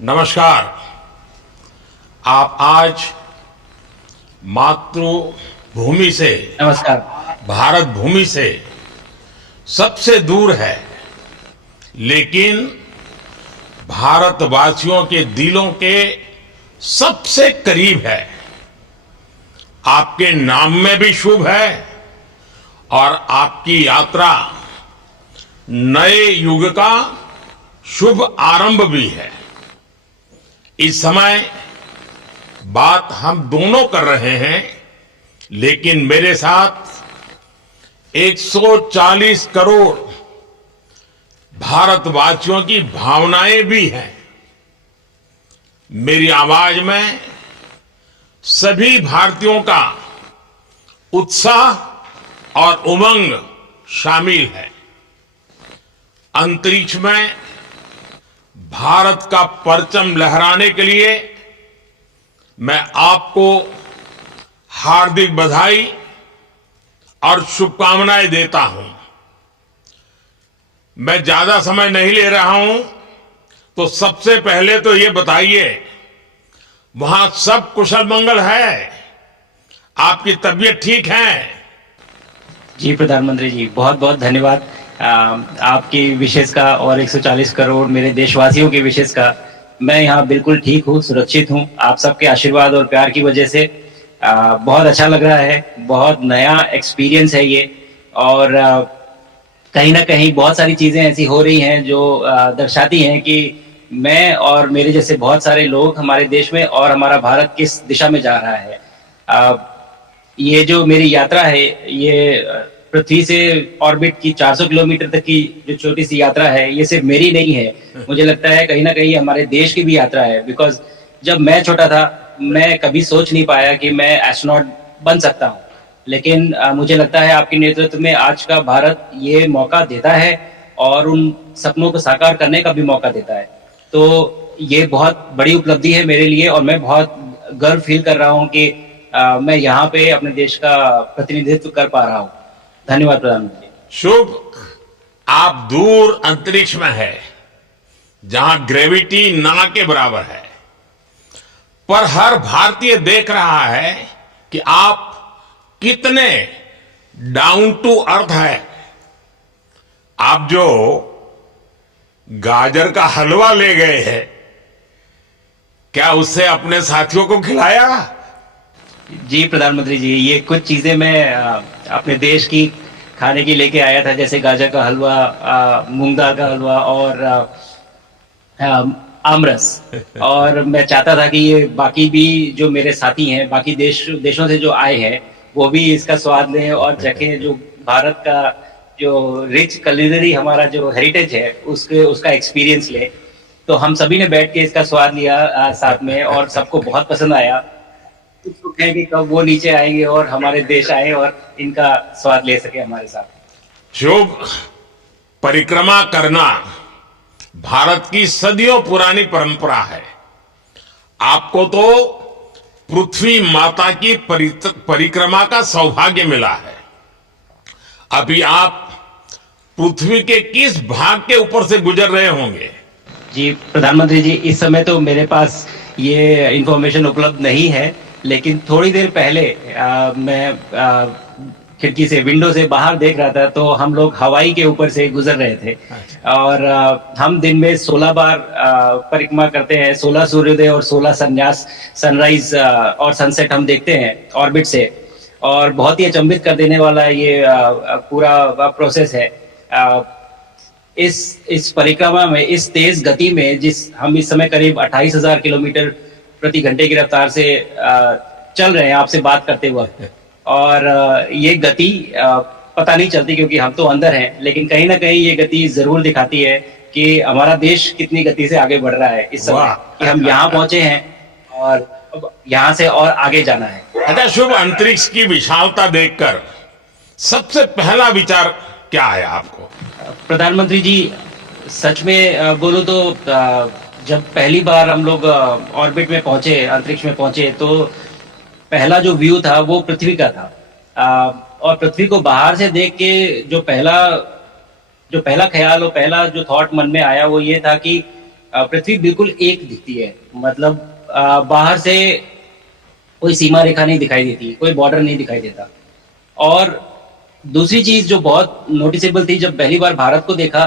नमस्कार। आप आज मातृभूमि से, नमस्कार। भारत भूमि से सबसे दूर है, लेकिन भारतवासियों के दिलों के सबसे करीब है। आपके नाम में भी शुभ है और आपकी यात्रा नए युग का शुभ आरंभ भी है। इस समय बात हम दोनों कर रहे हैं, लेकिन मेरे साथ 140 करोड़ भारतवासियों की भावनाएं भी हैं। मेरी आवाज में सभी भारतीयों का उत्साह और उमंग शामिल है। अंतरिक्ष में भारत का परचम लहराने के लिए मैं आपको हार्दिक बधाई और शुभकामनाएं देता हूं। मैं ज्यादा समय नहीं ले रहा हूं, तो सबसे पहले तो ये बताइए, वहां सब कुशल मंगल है? आपकी तबीयत ठीक है? जी प्रधानमंत्री जी, बहुत बहुत धन्यवाद आपकी विशेष का और 140 करोड़ मेरे देशवासियों की विशेष का। मैं यहाँ बिल्कुल ठीक हूँ, सुरक्षित हूँ। आप सबके आशीर्वाद और प्यार की वजह से बहुत अच्छा लग रहा है। बहुत नया एक्सपीरियंस है ये, और कहीं ना कहीं बहुत सारी चीजें ऐसी हो रही हैं जो दर्शाती हैं कि मैं और मेरे जैसे बहुत सारे लोग हमारे देश में और हमारा भारत किस दिशा में जा रहा है। ये जो मेरी यात्रा है, ये पृथ्वी से ऑर्बिट की 400 किलोमीटर तक की जो छोटी सी यात्रा है, ये सिर्फ मेरी नहीं है। मुझे लगता है कहीं ना कहीं हमारे देश की भी यात्रा है। बिकॉज जब मैं छोटा था, मैं कभी सोच नहीं पाया कि मैं एस्ट्रोनॉट बन सकता हूँ, लेकिन मुझे लगता है आपके नेतृत्व में आज का भारत ये मौका देता है और उन सपनों को साकार करने का भी मौका देता है। तो ये बहुत बड़ी उपलब्धि है मेरे लिए, और मैं बहुत गर्व फील कर रहा हूँ कि मैं यहाँ पे अपने देश का प्रतिनिधित्व कर पा रहा हूँ। धन्यवाद प्रधानमंत्री। शुभ। आप दूर अंतरिक्ष में है, जहां ग्रेविटी ना के बराबर है, पर हर भारतीय देख रहा है कि आप कितने डाउन टू अर्थ है। आप जो गाजर का हलवा ले गए हैं, क्या उससे अपने साथियों को खिलाया? जी प्रधानमंत्री जी, ये कुछ चीजें मैं अपने देश की खाने की लेके आया था, जैसे गाजर का हलवा, मूंग दाल का हलवा और आमरस। और मैं चाहता था कि ये बाकी भी जो मेरे साथी हैं, बाकी देशों से जो आए हैं, वो भी इसका स्वाद लें और चखें। जो भारत का जो रिच कुलिनरी हमारा जो हेरिटेज है, उसका एक्सपीरियंस ले। तो हम सभी ने बैठ के इसका स्वाद लिया साथ में, और सबको बहुत पसंद आया। कुछ लोग कहें कि कब वो नीचे आएंगे और हमारे देश आए और इनका स्वाद ले सके हमारे साथ। शुभ। परिक्रमा करना भारत की सदियों पुरानी परंपरा है। आपको तो पृथ्वी माता की परिक्रमा का सौभाग्य मिला है। अभी आप पृथ्वी के किस भाग के ऊपर से गुजर रहे होंगे? जी प्रधानमंत्री जी, इस समय तो मेरे पास ये इंफॉर्मेशन उपलब्ध नहीं है, लेकिन थोड़ी देर पहले मैं खिड़की से, विंडो से बाहर देख रहा था, तो हम लोग हवाई के ऊपर से गुजर रहे थे। और हम दिन में 16 बार परिक्रमा करते हैं। 16 सूर्योदय और 16 संन्यास, सनराइज और सनसेट हम देखते हैं ऑर्बिट से। और बहुत ही अचंभित कर देने वाला ये पूरा प्रोसेस है। इस परिक्रमा में, इस तेज गति में, हम इस समय करीब 28,000 किलोमीटर प्रति घंटे की रफ्तार से चल रहे हैं आपसे बात करते वक्त। और ये गति पता नहीं चलती क्योंकि हम तो अंदर हैं, लेकिन कहीं ना कहीं ये गति जरूर दिखाती है कि हमारा देश कितनी गति से आगे बढ़ रहा है इस समय, कि हम यहाँ पहुंचे हैं और अब यहाँ से और आगे जाना है। अच्छा शुभ, अंतरिक्ष की विशालता देखकर सबसे पहला विचार क्या है आपको? प्रधानमंत्री जी, सच में बोलो तो जब पहली बार हम लोग ऑर्बिट में पहुंचे, अंतरिक्ष में पहुंचे, तो पहला जो व्यू था वो पृथ्वी का था। और पृथ्वी को बाहर से देख के जो पहला ख्याल और पहला जो थॉट मन में आया वो ये था कि पृथ्वी बिल्कुल एक दिखती है। मतलब बाहर से कोई सीमा रेखा नहीं दिखाई देती, कोई बॉर्डर नहीं दिखाई देता। और दूसरी चीज जो बहुत नोटिसेबल थी, जब पहली बार भारत को देखा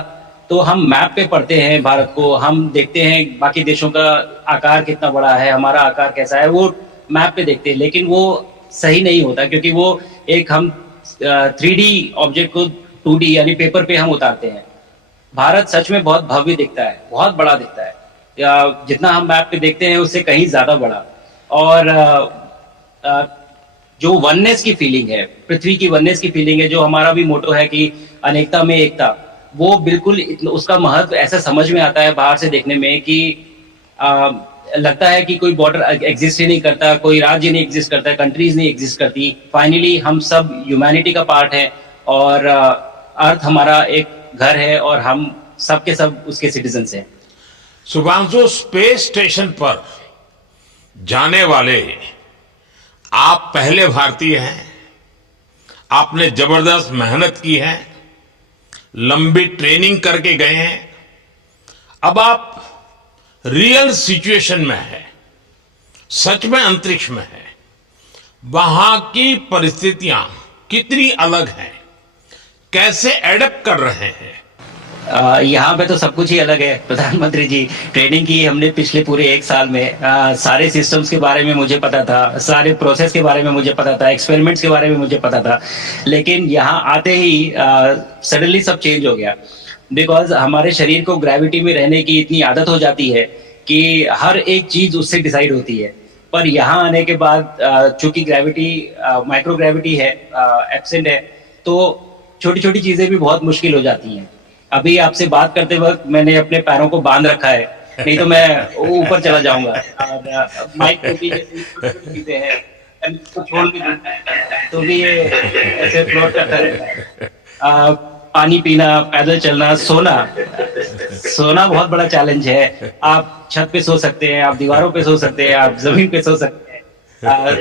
तो हम मैप पे पढ़ते हैं भारत को, हम देखते हैं बाकी देशों का आकार कितना बड़ा है, हमारा आकार कैसा है, वो मैप पे देखते हैं, लेकिन वो सही नहीं होता, क्योंकि वो एक हम 3D ऑब्जेक्ट को 2D यानी पेपर पे हम उतारते हैं। भारत सच में बहुत भव्य दिखता है, बहुत बड़ा दिखता है, या जितना हम मैप पे देखते हैं उससे कहीं ज्यादा बड़ा। और जो वननेस की फीलिंग है, पृथ्वी की वननेस की फीलिंग है, जो हमारा भी मोटो है कि अनेकता में एकता, वो बिल्कुल उसका महत्व ऐसा समझ में आता है बाहर से देखने में कि लगता है कि कोई बॉर्डर एग्जिस्ट ही नहीं करता, कोई राज्य नहीं एग्जिस्ट करता, कंट्रीज नहीं एग्जिस्ट करती। फाइनली हम सब ह्यूमैनिटी का पार्ट है, और अर्थ हमारा एक घर है, और हम सब के सब उसके सिटीजन्स हैं। शुभांशु, स्पेस स्टेशन पर जाने वाले आप पहले भारतीय हैं। आपने जबरदस्त मेहनत की है, लंबी ट्रेनिंग करके गए हैं। अब आप रियल सिचुएशन में है, सच में अंतरिक्ष में है। वहां की परिस्थितियां कितनी अलग हैं, कैसे एडप्ट कर रहे हैं? यहाँ पे तो सब कुछ ही अलग है प्रधानमंत्री जी। ट्रेनिंग की हमने पिछले पूरे 1 साल में, सारे सिस्टम्स के बारे में मुझे पता था, सारे प्रोसेस के बारे में मुझे पता था, एक्सपेरिमेंट्स के बारे में मुझे पता था, लेकिन यहाँ आते ही सडनली सब चेंज हो गया। बिकॉज हमारे शरीर को ग्रेविटी में रहने की इतनी आदत हो जाती है कि हर एक चीज उससे डिसाइड होती है। पर यहाँ आने के बाद चूंकि ग्रेविटी माइक्रो ग्रेविटी है, एब्सेंट है, तो छोटी छोटी चीजें भी बहुत मुश्किल हो जाती हैं। अभी आपसे बात करते वक्त मैंने अपने पैरों को बांध रखा है, नहीं तो मैं ऊपर चला जाऊंगा। और माइक पे भी जैसे छोटी चीजें हैं, तो छोड़ भी दूं तो भी ये ऐसे फ्लोट करता रहता है। पानी पीना, पैदल चलना, सोना बहुत बड़ा चैलेंज है। आप छत पे सो सकते हैं, आप दीवारों पे सो सकते हैं, आप जमीन पे सो सकते हैं।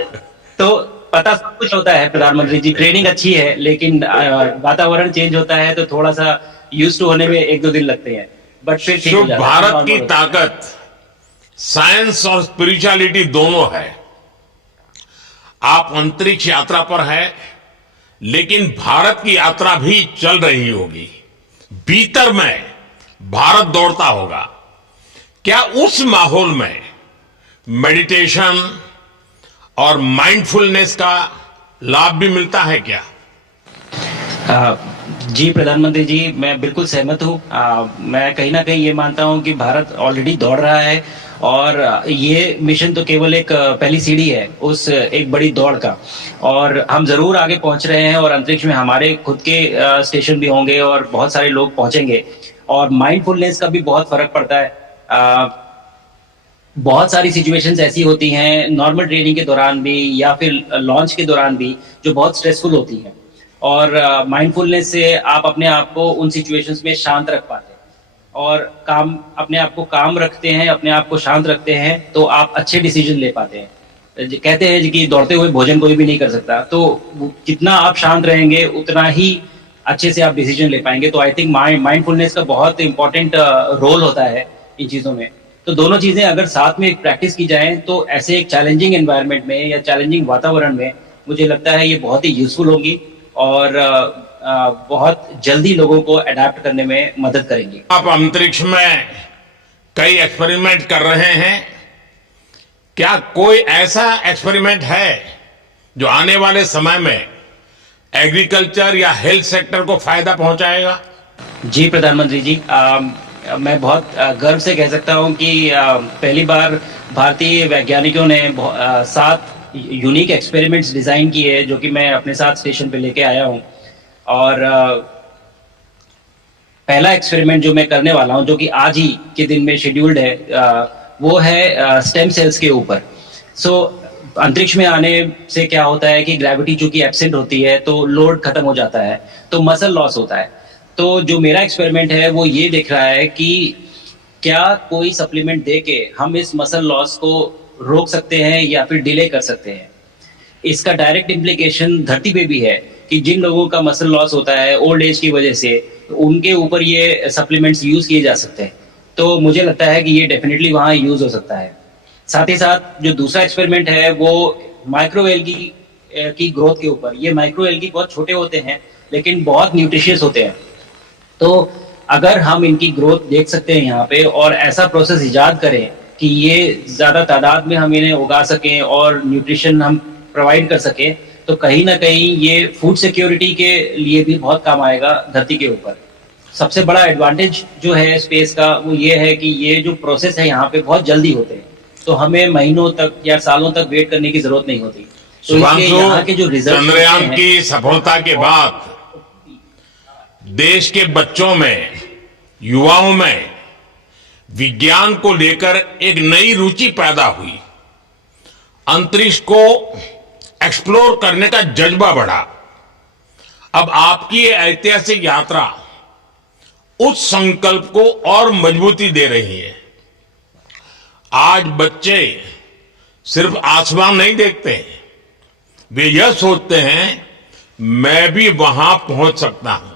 तो पता सब कुछ होता है प्रधानमंत्री जी, ट्रेनिंग अच्छी है, लेकिन वातावरण चेंज होता है तो थोड़ा सा यूज टू होने में 1-2 दिन लगते हैं, बट फिर ठीक हो जाता है। भारत की ताकत साइंस और स्पिरिचुअलिटी दोनों है। आप अंतरिक्ष यात्रा पर है, लेकिन भारत की यात्रा भी चल रही होगी। भीतर में भारत दौड़ता होगा। क्या उस माहौल में मेडिटेशन और माइंडफुलनेस का लाभ भी मिलता है क्या? जी प्रधानमंत्री जी, मैं बिल्कुल सहमत हूँ। मैं कहीं ना कहीं ये मानता हूँ कि भारत ऑलरेडी दौड़ रहा है, और ये मिशन तो केवल एक पहली सीढ़ी है उस एक बड़ी दौड़ का, और हम जरूर आगे पहुंच रहे हैं। और अंतरिक्ष में हमारे खुद के स्टेशन भी होंगे और बहुत सारे लोग पहुंचेंगे, और माइंडफुलनेस का भी बहुत फर्क पड़ता है। बहुत सारी सिचुएशंस ऐसी होती हैं नॉर्मल ट्रेनिंग के दौरान भी, या फिर लॉन्च के दौरान भी, जो बहुत स्ट्रेसफुल होती हैं, और माइंडफुलनेस से आप अपने आप को उन सिचुएशंस में शांत रख पाते हैं, और अपने आप को काम रखते हैं, अपने आप को शांत रखते हैं, तो आप अच्छे डिसीजन ले पाते हैं। कहते हैं कि दौड़ते हुए भोजन कोई भी नहीं कर सकता, तो जितना आप शांत रहेंगे उतना ही अच्छे से आप डिसीजन ले पाएंगे। तो आई थिंक माइंडफुलनेस का बहुत इंपॉर्टेंट रोल होता है इन चीजों में। तो दोनों चीजें अगर साथ में प्रैक्टिस की जाए तो ऐसे एक चैलेंजिंग एनवायरनमेंट में या चैलेंजिंग वातावरण में मुझे लगता है ये बहुत ही यूजफुल होगी, और बहुत जल्दी लोगों को अडेप्ट करने में मदद करेंगी। आप अंतरिक्ष में कई एक्सपेरिमेंट कर रहे हैं। क्या कोई ऐसा एक्सपेरिमेंट है जो आने वाले समय में एग्रीकल्चर या हेल्थ सेक्टर को फायदा पहुंचाएगा? जी प्रधानमंत्री जी, मैं बहुत गर्व से कह सकता हूं कि पहली बार भारतीय वैज्ञानिकों ने 7 यूनिक एक्सपेरिमेंट्स डिजाइन किए, जो कि मैं अपने साथ स्टेशन पे लेके आया हूं। और पहला एक्सपेरिमेंट जो मैं करने वाला हूं, जो कि आज ही के दिन में शेड्यूल्ड है, वो है स्टेम सेल्स के ऊपर। सो अंतरिक्ष में आने से क्या होता है कि ग्रेविटी चूंकि एब्सेंट होती है तो लोड खत्म हो जाता है, तो मसल लॉस होता है। तो जो मेरा एक्सपेरिमेंट है वो ये देख रहा है कि क्या कोई सप्लीमेंट दे के हम इस मसल लॉस को रोक सकते हैं या फिर डिले कर सकते हैं। इसका डायरेक्ट इम्प्लीकेशन धरती पे भी है कि जिन लोगों का मसल लॉस होता है ओल्ड एज की वजह से, उनके ऊपर ये सप्लीमेंट्स यूज किए जा सकते हैं। तो मुझे लगता है कि ये डेफिनेटली वहाँ यूज हो सकता है। साथ ही साथ जो दूसरा एक्सपेरिमेंट है वो माइक्रो एल्गी की ग्रोथ के ऊपर। ये माइक्रो एल्गी बहुत छोटे होते हैं लेकिन बहुत न्यूट्रिशियस होते हैं। तो अगर हम इनकी ग्रोथ देख सकते हैं यहाँ पे और ऐसा प्रोसेस इजाद करें कि ये ज्यादा तादाद में हम इन्हें उगा सकें और न्यूट्रिशन हम प्रोवाइड कर सकें, तो कहीं ना कहीं ये फूड सिक्योरिटी के लिए भी बहुत काम आएगा धरती के ऊपर। सबसे बड़ा एडवांटेज जो है स्पेस का वो ये है कि ये जो प्रोसेस है यहाँ पे बहुत जल्दी होते हैं, तो हमें महीनों तक या सालों तक वेट करने की जरूरत नहीं होती। तो इसलिए यहाँ के जो रिजल्ट चंद्रयान की सफलता के बाद देश के बच्चों में, युवाओं में विज्ञान को लेकर एक नई रुचि पैदा हुई। अंतरिक्ष को एक्सप्लोर करने का जज्बा बढ़ा। अब आपकी ये ऐतिहासिक यात्रा उस संकल्प को और मजबूती दे रही है। आज बच्चे सिर्फ आसमान नहीं देखते हैं, वे यह सोचते हैं मैं भी वहां पहुंच सकता हूं।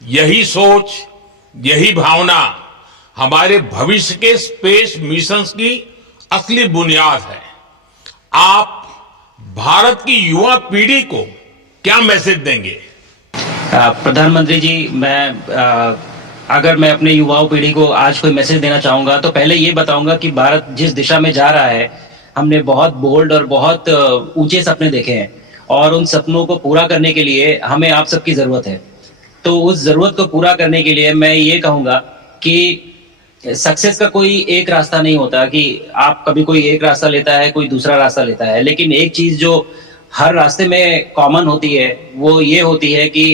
यही सोच, यही भावना हमारे भविष्य के स्पेस मिशंस की असली बुनियाद है। आप भारत की युवा पीढ़ी को क्या मैसेज देंगे? प्रधानमंत्री जी, अगर मैं अपने युवाओं पीढ़ी को आज कोई मैसेज देना चाहूंगा तो पहले ये बताऊंगा कि भारत जिस दिशा में जा रहा है, हमने बहुत बोल्ड और बहुत ऊंचे सपने देखे हैं और उन सपनों को पूरा करने के लिए हमें आप सबकी जरूरत है। तो उस जरूरत को पूरा करने के लिए मैं ये कहूंगा कि सक्सेस का कोई एक रास्ता नहीं होता कि आप कभी कोई एक रास्ता लेता है, कोई दूसरा रास्ता लेता है, लेकिन एक चीज जो हर रास्ते में कॉमन होती है वो ये होती है कि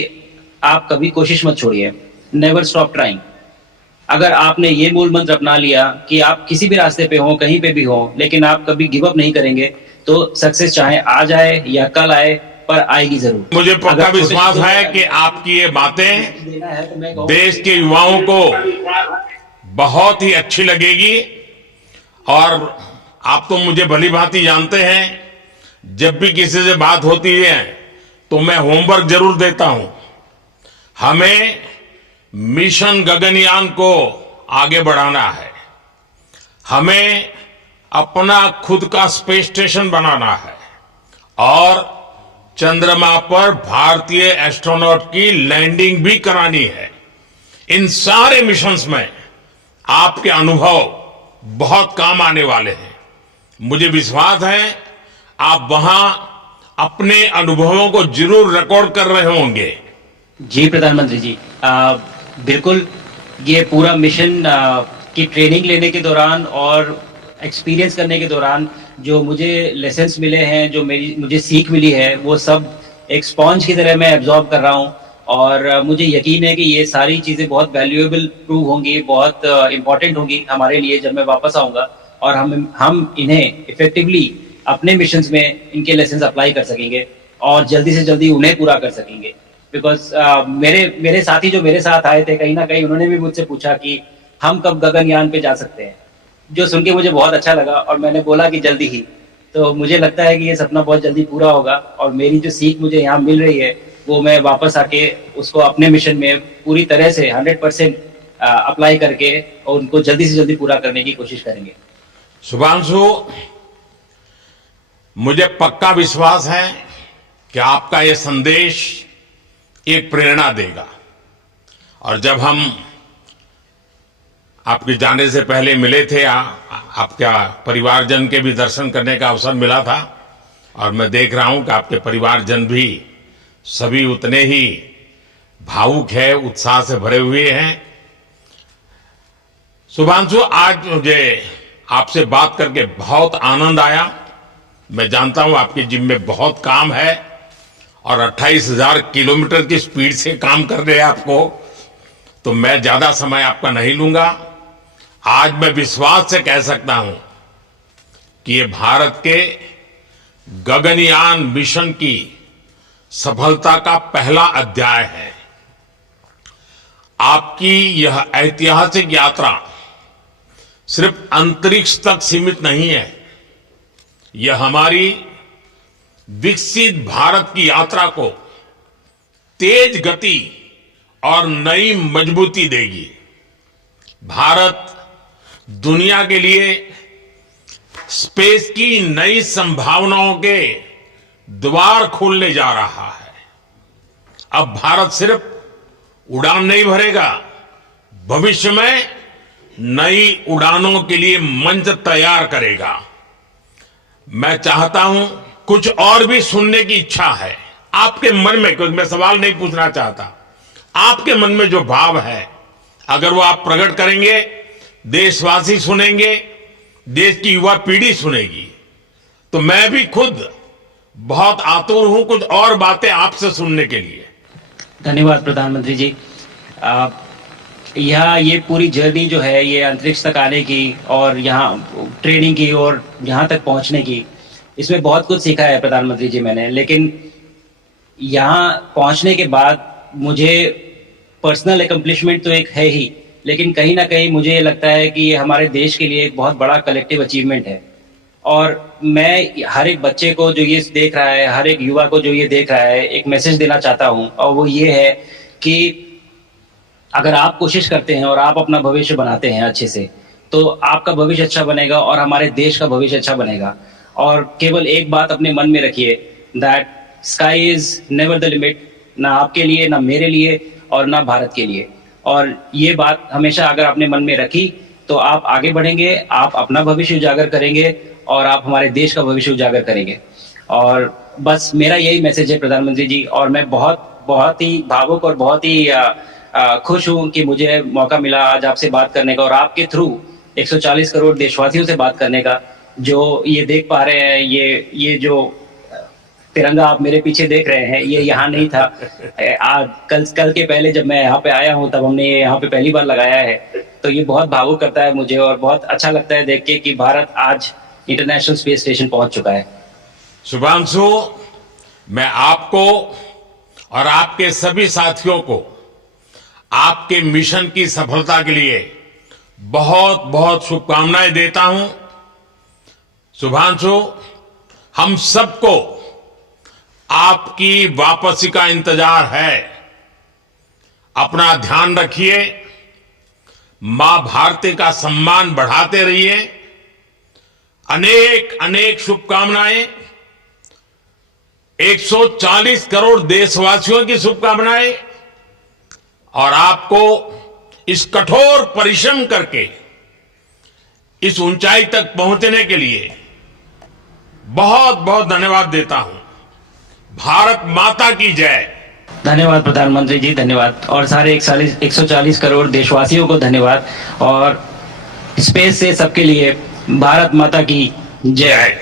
आप कभी कोशिश मत छोड़िए, नेवर स्टॉप ट्राइंग। अगर आपने ये मूल मंत्र अपना लिया कि आप किसी भी रास्ते पे हो, कहीं पे भी हो, लेकिन आप कभी गिव अप नहीं करेंगे, तो सक्सेस चाहे आ जाए या कल आए पर आएगी जरूर। मुझे पक्का विश्वास है कि आपकी ये बातें देश के युवाओं को बहुत ही अच्छी लगेगी। और आप तो मुझे भली भांति जानते हैं, जब भी किसी से बात होती है तो मैं होमवर्क जरूर देता हूं। हमें मिशन गगनयान को आगे बढ़ाना है, हमें अपना खुद का स्पेस स्टेशन बनाना है और चंद्रमा पर भारतीय एस्ट्रोनॉट की लैंडिंग भी करानी है। इन सारे मिशंस में आपके अनुभव बहुत काम आने वाले हैं। मुझे विश्वास है आप वहां अपने अनुभवों को जरूर रिकॉर्ड कर रहे होंगे। जी प्रधानमंत्री जी, बिल्कुल। ये पूरा मिशन की ट्रेनिंग लेने के दौरान और एक्सपीरियंस करने के दौरान जो मुझे लेसन्स मिले हैं, जो मुझे सीख मिली है, वो सब एक स्पॉन्ज की तरह मैं एब्जॉर्ब कर रहा हूँ और मुझे यकीन है कि ये सारी चीज़ें बहुत वैल्यूएबल प्रूव होंगी, बहुत इंपॉर्टेंट होंगी हमारे लिए जब मैं वापस आऊँगा और हम इन्हें इफेक्टिवली अपने मिशंस में इनके लेसन्स अप्लाई कर सकेंगे और जल्दी से जल्दी उन्हें पूरा कर सकेंगे। बिकॉज मेरे साथी जो मेरे साथ आए थे, कहीं ना कहीं उन्होंने भी मुझसे पूछा कि हम कब गगनयान पे जा सकते हैं, जो सुन के मुझे बहुत अच्छा लगा और मैंने बोला कि जल्दी ही। तो मुझे लगता है कि ये सपना बहुत जल्दी पूरा होगा और मेरी जो सीख मुझे यहाँ मिल रही है वो मैं वापस आके उसको अपने मिशन में पूरी तरह से 100% अप्लाई करके और उनको जल्दी से जल्दी पूरा करने की कोशिश करेंगे। शुभांशु, मुझे पक्का विश्वास है कि आपका ये संदेश एक प्रेरणा देगा। और जब हम आपके जाने से पहले मिले थे, आपका परिवारजन के भी दर्शन करने का अवसर मिला था और मैं देख रहा हूं कि आपके परिवारजन भी सभी उतने ही भावुक है, उत्साह से भरे हुए हैं। शुभांशु, आज मुझे आपसे बात करके बहुत आनंद आया। मैं जानता हूं आपके जिम में बहुत काम है और 28,000 किलोमीटर की स्पीड से काम कर रहे हैं आपको, तो मैं ज्यादा समय आपका नहीं लूंगा। आज मैं विश्वास से कह सकता हूं कि ये भारत के गगनयान मिशन की सफलता का पहला अध्याय है। आपकी यह ऐतिहासिक यात्रा सिर्फ अंतरिक्ष तक सीमित नहीं है, यह हमारी विकसित भारत की यात्रा को तेज गति और नई मजबूती देगी। भारत दुनिया के लिए स्पेस की नई संभावनाओं के द्वार खोलने जा रहा है। अब भारत सिर्फ उड़ान नहीं भरेगा, भविष्य में नई उड़ानों के लिए मंच तैयार करेगा। मैं चाहता हूं, कुछ और भी सुनने की इच्छा है आपके मन में, क्योंकि मैं सवाल नहीं पूछना चाहता, आपके मन में जो भाव है अगर वो आप प्रकट करेंगे, देशवासी सुनेंगे, देश की युवा पीढ़ी सुनेगी, तो मैं भी खुद बहुत आतुर हूं कुछ और बातें आपसे सुनने के लिए। धन्यवाद प्रधानमंत्री जी। यहाँ ये पूरी जर्नी जो है ये अंतरिक्ष तक आने की और यहाँ ट्रेनिंग की और यहाँ तक पहुँचने की, इसमें बहुत कुछ सीखा है प्रधानमंत्री जी मैंने। लेकिन यहाँ पहुँचने के बाद मुझे पर्सनल एकम्प्लिशमेंट तो एक है ही, लेकिन कहीं ना कहीं मुझे ये लगता है कि ये हमारे देश के लिए एक बहुत बड़ा कलेक्टिव अचीवमेंट है। और मैं हर एक बच्चे को जो ये देख रहा है, हर एक युवा को जो ये देख रहा है, एक मैसेज देना चाहता हूँ, और वो ये है कि अगर आप कोशिश करते हैं और आप अपना भविष्य बनाते हैं अच्छे से, तो आपका भविष्य अच्छा बनेगा और हमारे देश का भविष्य अच्छा बनेगा। और केवल एक बात अपने मन में रखिए, that sky is never the limit, ना आपके लिए, ना मेरे लिए और ना भारत के लिए। और ये बात हमेशा अगर आपने मन में रखी तो आप आगे बढ़ेंगे, आप अपना भविष्य उजागर करेंगे और आप हमारे देश का भविष्य उजागर करेंगे। और बस मेरा यही मैसेज है प्रधानमंत्री जी। और मैं बहुत ही भावुक और बहुत ही खुश हूं कि मुझे मौका मिला आज आपसे बात करने का और आपके थ्रू 140 करोड़ देशवासियों से बात करने का। जो ये देख पा रहे हैं, ये जो तिरंगा आप मेरे पीछे देख रहे हैं, ये यहाँ नहीं था। आज कल के पहले जब मैं यहाँ पे आया हूँ तब हमने ये यहाँ पे पहली बार लगाया है। तो ये बहुत भावुक करता है मुझे और बहुत अच्छा लगता है देख के कि भारत आज इंटरनेशनल स्पेस स्टेशन पहुंच चुका है। शुभांशु, मैं आपको और आपके सभी साथियों को आपके मिशन की सफलता के लिए बहुत बहुत शुभकामनाएं देता हूं। शुभांशु, हम सबको आपकी वापसी का इंतजार है। अपना ध्यान रखिए, मां भारती का सम्मान बढ़ाते रहिए। अनेक अनेक शुभकामनाएं, 140 करोड़ देशवासियों की शुभकामनाएं, और आपको इस कठोर परिश्रम करके इस ऊंचाई तक पहुंचने के लिए बहुत बहुत धन्यवाद देता हूं। भारत माता की जय। धन्यवाद प्रधानमंत्री जी, धन्यवाद। और सारे 140 करोड़ देशवासियों को धन्यवाद। और स्पेस से सबके लिए भारत माता की जय।